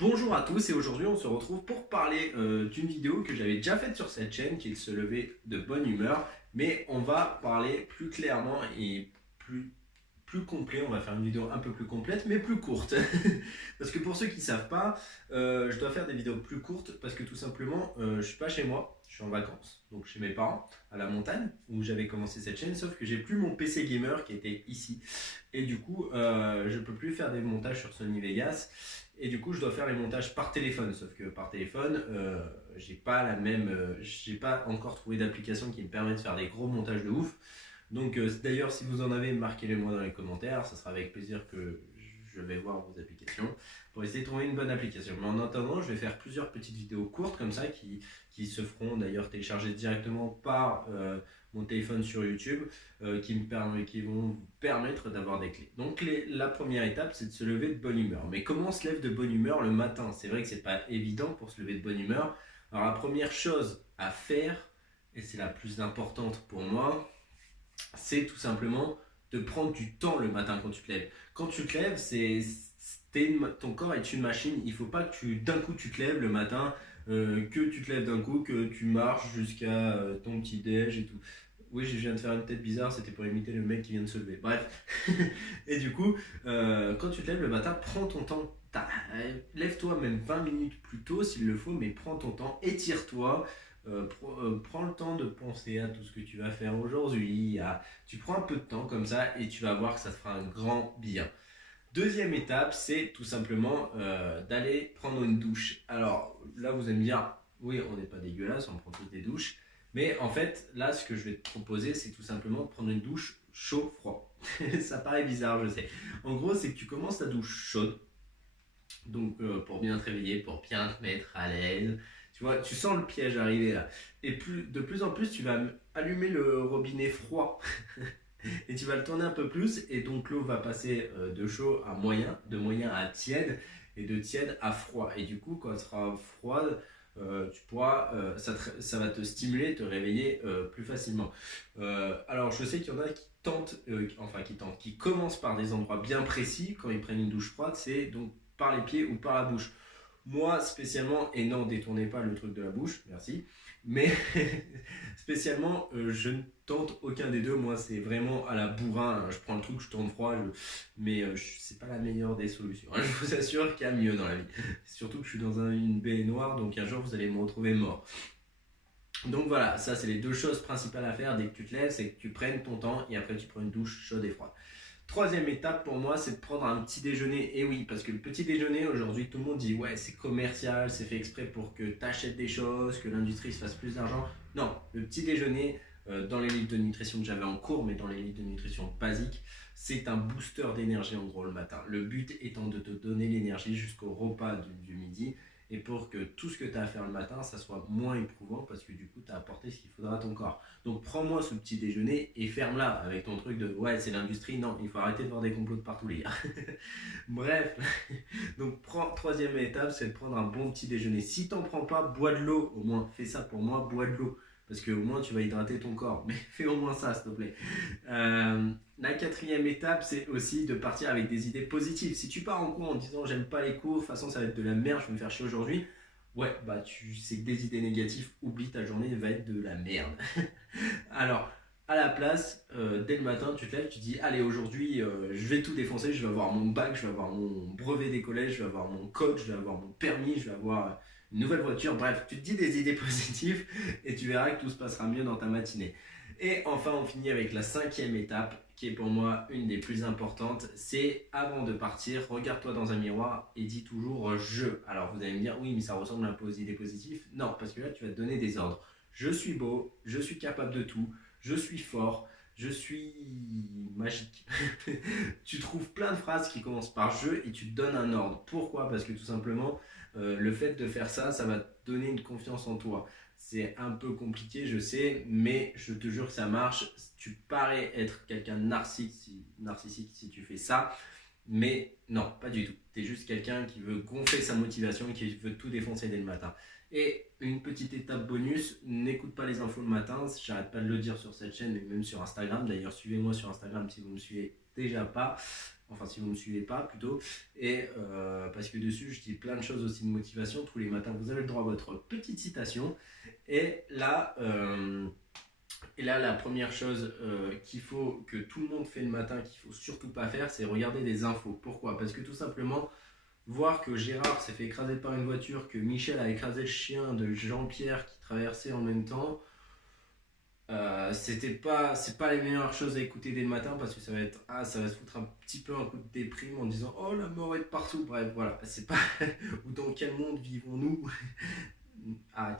Bonjour à tous et aujourd'hui on se retrouve pour parler d'une vidéo que j'avais déjà faite sur cette chaîne qui est de se lever de bonne humeur, mais on va parler plus clairement et plus complet. On va faire une vidéo un peu plus complète mais plus courte. Parce que pour ceux qui ne savent pas, je dois faire des vidéos plus courtes parce que tout simplement je suis pas chez moi, je suis en vacances, donc chez mes parents à la montagne où j'avais commencé cette chaîne, sauf que j'ai plus mon PC gamer qui était ici. Et du coup je peux plus faire des montages sur Sony Vegas. Et du coup, je dois faire les montages par téléphone. Sauf que par téléphone, j'ai pas encore trouvé d'application qui me permet de faire des gros montages de ouf. Donc, d'ailleurs, si vous en avez, marquez-les moi dans les commentaires. Ça sera avec plaisir que je vais voir vos applications pour essayer de trouver une bonne application. Mais en attendant, je vais faire plusieurs petites vidéos courtes comme ça qui se feront d'ailleurs télécharger directement par mon téléphone sur YouTube qui vont vous permettre d'avoir des clés. Donc la première étape, c'est de se lever de bonne humeur. Mais comment on se lève de bonne humeur le matin? C'est vrai que c'est pas évident pour se lever de bonne humeur. Alors la première chose à faire, et c'est la plus importante pour moi, c'est tout simplement de prendre du temps le matin quand tu te lèves. Quand tu te lèves, ton corps est une machine. Il ne faut pas que d'un coup tu te lèves le matin, que tu te lèves d'un coup, que tu marches jusqu'à ton petit déj et tout. Oui, je viens de faire une tête bizarre, c'était pour imiter le mec qui vient de se lever. Bref. Et du coup, quand tu te lèves le matin, prends ton temps. Lève-toi même 20 minutes plus tôt s'il le faut, mais prends ton temps, étire-toi. Prends le temps de penser à tout ce que tu vas faire aujourd'hui. Tu prends un peu de temps comme ça et tu vas voir que ça te fera un grand bien. Deuxième étape, c'est tout simplement d'aller prendre une douche. Alors là, vous allez me dire, oui, on n'est pas dégueulasse, on prend tous des douches. Mais en fait, là, ce que je vais te proposer, c'est tout simplement de prendre une douche chaud-froid. Ça paraît bizarre, je sais. En gros, c'est que tu commences ta douche chaude. Donc, pour bien te réveiller, pour bien te mettre à l'aise. Tu vois, tu sens le piège arriver là. Et de plus en plus, tu vas allumer le robinet froid et tu vas le tourner un peu plus et donc l'eau va passer de chaud à moyen, de moyen à tiède et de tiède à froid. Et du coup, quand elle sera froide, tu pourras, ça va te stimuler, te réveiller plus facilement. Alors, je sais qu'il y en a qui qui commencent par des endroits bien précis quand ils prennent une douche froide, c'est donc par les pieds ou par la bouche. Moi, spécialement, et non, détournez pas le truc de la bouche, merci. Mais spécialement, je ne tente aucun des deux. Moi, c'est vraiment à la bourrin. Je prends le truc, je tourne froid, mais c'est pas la meilleure des solutions. Je vous assure qu'il y a mieux dans la vie. Surtout que je suis dans une baignoire, donc un jour vous allez me retrouver mort. Donc voilà, ça c'est les deux choses principales à faire dès que tu te lèves, c'est que tu prennes ton temps et après tu prends une douche chaude et froide. Troisième étape pour moi, c'est de prendre un petit déjeuner. Et oui, parce que le petit déjeuner, aujourd'hui, tout le monde dit ouais, c'est commercial, c'est fait exprès pour que tu achètes des choses, que l'industrie se fasse plus d'argent. Non, le petit déjeuner, dans les livres de nutrition que j'avais en cours, mais dans les livres de nutrition basique, c'est un booster d'énergie en gros le matin. Le but étant de te donner l'énergie jusqu'au repas du midi et pour que tout ce que tu as à faire le matin, ça soit moins éprouvant parce que du coup, tu as apporté ce qu'il faudra à ton corps. Donc prends-moi ce petit déjeuner et ferme-la avec ton truc de ouais, c'est l'industrie. Non, il faut arrêter de voir des complots de partout, les gars. Bref, donc troisième étape, c'est de prendre un bon petit déjeuner. Si t'en prends pas, bois de l'eau au moins. Fais ça pour moi, bois de l'eau. Parce que au moins tu vas hydrater ton corps. Mais fais au moins ça, s'il te plaît. La quatrième étape, c'est aussi de partir avec des idées positives. Si tu pars en cours en disant j'aime pas les cours, de toute façon ça va être de la merde, je vais me faire chier aujourd'hui. Ouais, bah tu sais que des idées négatives, oublie, ta journée va être de la merde. Alors, à la place, dès le matin, tu te lèves, tu dis allez, aujourd'hui, je vais tout défoncer, je vais avoir mon bac, je vais avoir mon brevet des collèges, je vais avoir mon code, je vais avoir mon permis, je vais avoir une nouvelle voiture. Bref, tu te dis des idées positives et tu verras que tout se passera mieux dans ta matinée. Et enfin, on finit avec la cinquième étape, qui est pour moi une des plus importantes. C'est avant de partir, regarde-toi dans un miroir et dis toujours je. Alors vous allez me dire, oui, mais ça ressemble un peu aux idées positives. Non, parce que là, tu vas te donner des ordres. Je suis beau, je suis capable de tout, je suis fort, je suis magique. Tu trouves plein de phrases qui commencent par je et tu te donnes un ordre. Pourquoi? Parce que tout simplement, le fait de faire ça, ça va te donner une confiance en toi. C'est un peu compliqué, je sais, mais je te jure que ça marche. Tu parais être quelqu'un de narcissique si tu fais ça, mais non, pas du tout. Tu es juste quelqu'un qui veut gonfler sa motivation et qui veut tout défoncer dès le matin. Et une petite étape bonus, n'écoute pas les infos le matin, j'arrête pas de le dire sur cette chaîne et même sur Instagram. D'ailleurs, suivez-moi sur Instagram si vous ne me suivez déjà pas. enfin si vous ne me suivez pas plutôt, et parce que dessus je dis plein de choses aussi de motivation, tous les matins vous avez le droit à votre petite citation, et là, la première chose qu'il faut, que tout le monde fait le matin, qu'il faut surtout pas faire, c'est regarder des infos. Pourquoi? Parce que tout simplement, voir que Gérard s'est fait écraser par une voiture, que Michel a écrasé le chien de Jean-Pierre qui traversait en même temps, c'est pas les meilleures choses à écouter dès le matin parce que ça va se foutre un petit peu un coup de déprime en disant oh la mort est de partout. Bref, voilà, c'est pas ou dans quel monde vivons-nous. Arrête.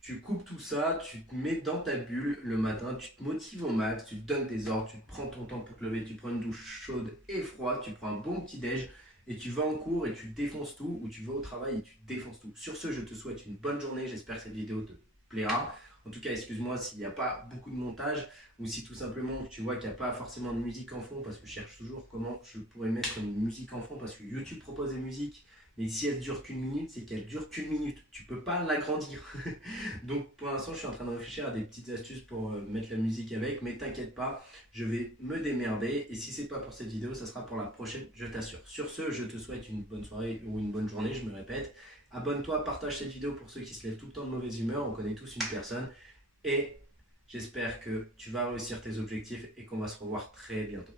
Tu coupes tout ça, tu te mets dans ta bulle le matin, tu te motives au max, tu te donnes tes ordres, tu te prends ton temps pour te lever, tu prends une douche chaude et froide, tu prends un bon petit déj et tu vas en cours et tu défonces tout, ou tu vas au travail et tu défonces tout. Sur ce, je te souhaite une bonne journée, j'espère que cette vidéo te plaira. En tout cas, excuse-moi s'il n'y a pas beaucoup de montage ou si tout simplement tu vois qu'il n'y a pas forcément de musique en fond, parce que je cherche toujours comment je pourrais mettre une musique en fond, parce que YouTube propose des musiques. Mais si elle dure qu'une minute, c'est qu'elle dure qu'une minute. Tu peux pas l'agrandir. Donc pour l'instant, je suis en train de réfléchir à des petites astuces pour mettre la musique avec. Mais t'inquiète pas, je vais me démerder. Et si c'est pas pour cette vidéo, ça sera pour la prochaine, je t'assure. Sur ce, je te souhaite une bonne soirée ou une bonne journée, je me répète. Abonne-toi, partage cette vidéo pour ceux qui se lèvent tout le temps de mauvaise humeur. On connaît tous une personne. Et j'espère que tu vas réussir tes objectifs et qu'on va se revoir très bientôt.